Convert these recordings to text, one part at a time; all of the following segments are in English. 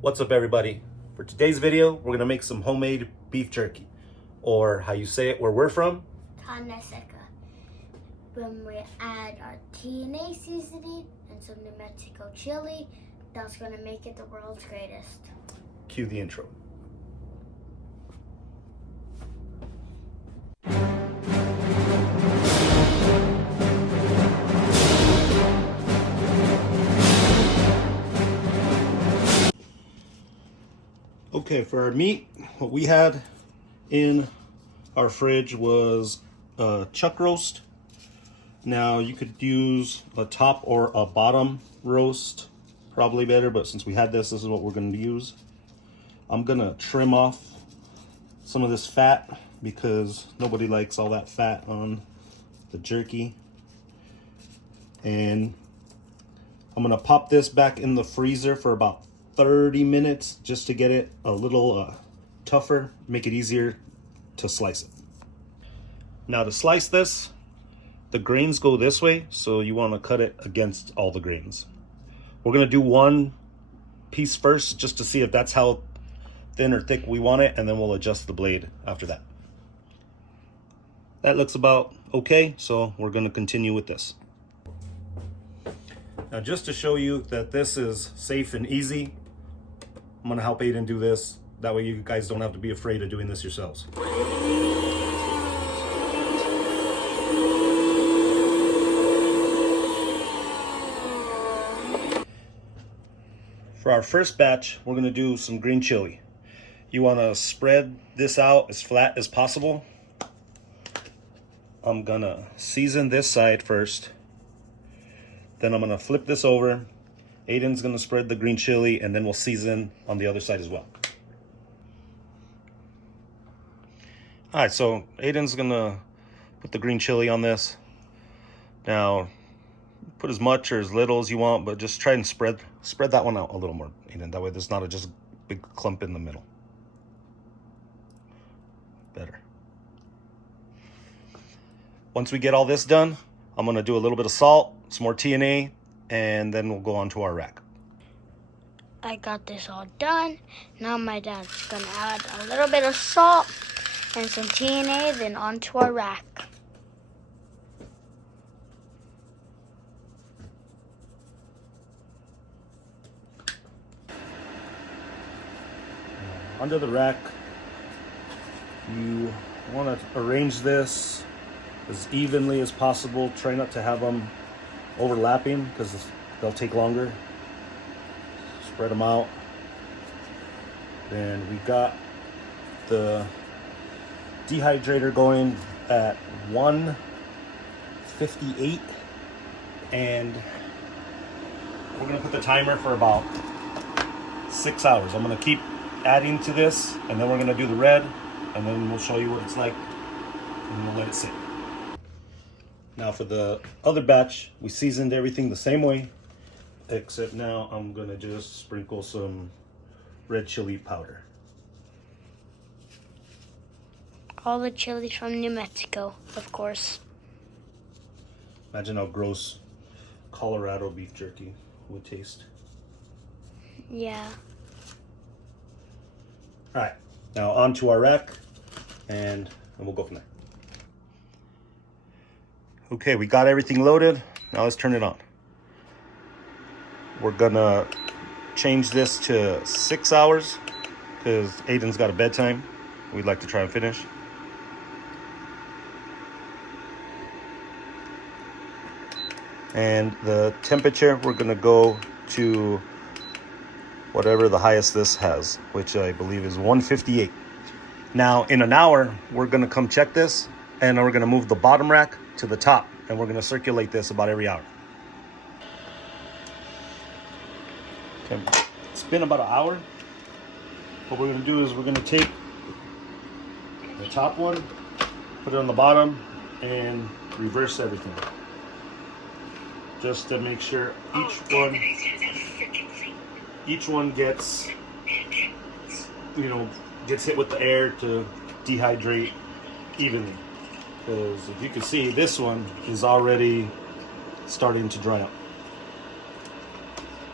What's up, everybody? For today's video, we're gonna make some homemade beef jerky, or how you say it where we're from, Carne Seca. When we add our TNA seasoning and some New Mexico chili, that's gonna make it the world's greatest. Cue the intro. Okay, for our meat, what we had in our fridge was a chuck roast. Now you could use a top or a bottom roast, probably better, but since we had this is what we're going to use. I'm gonna trim off some of this fat because nobody likes all that fat on the jerky. And I'm gonna pop this back in the freezer for about 30 minutes just to get it a little tougher, make it easier to slice it. Now to slice this, the grains go this way, so you want to cut it against all the grains. We're gonna do one piece first just to see if that's how thin or thick we want it, and then we'll adjust the blade after that. That looks about okay, so we're gonna continue with this. Now just to show you that this is safe and easy, I'm gonna help Aiden do this. That way you guys don't have to be afraid of doing this yourselves. For our first batch, we're gonna do some green chili. You wanna spread this out as flat as possible. I'm gonna season this side first. Then I'm gonna flip this over. Aiden's gonna spread the green chili, and then we'll season on the other side as well. All right, so Aiden's gonna put the green chili on this. Now, put as much or as little as you want, but just try and spread that one out a little more, Aiden. That way there's not a just big clump in the middle. Better. Once we get all this done, I'm gonna do a little bit of salt, some more TNA, and then we'll go on to our rack. I got this all done. Now my dad's gonna add a little bit of salt and some TNA, then onto our rack. Under the rack, you want to arrange this as evenly as possible. Try not to have them overlapping because they'll take longer. Spread them out. Then we got the dehydrator going at 158, and we're gonna put the timer for about 6 hours. I'm gonna keep adding to this, and then we're gonna do the red, and then we'll show you what it's like, and we'll let it sit. Now for the other batch, we seasoned everything the same way, except now I'm gonna just sprinkle some red chili powder. All the chilies from New Mexico, of course. Imagine how gross Colorado beef jerky would taste. Yeah. All right, now onto our rack, and we'll go from there. Okay, we got everything loaded. Now let's turn it on. We're gonna change this to 6 hours because Aiden's got a bedtime. We'd like to try and finish. And the temperature, we're gonna go to whatever the highest this has, which I believe is 158. Now in an hour, we're gonna come check this, and we're gonna move the bottom rack to the top, and we're gonna circulate this about every hour. Okay, it's been about an hour. What we're gonna do is we're gonna take the top one, put it on the bottom, and reverse everything. Just to make sure each one gets, gets hit with the air to dehydrate evenly. Because if you can see, this one is already starting to dry up.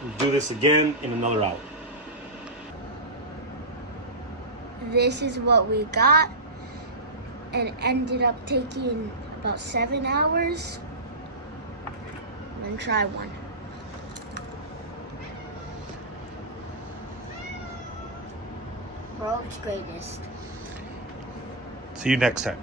We'll do this again in another hour. this is what we got. And it ended up taking about 7 hours. I'm gonna try one. World's greatest. See you next time.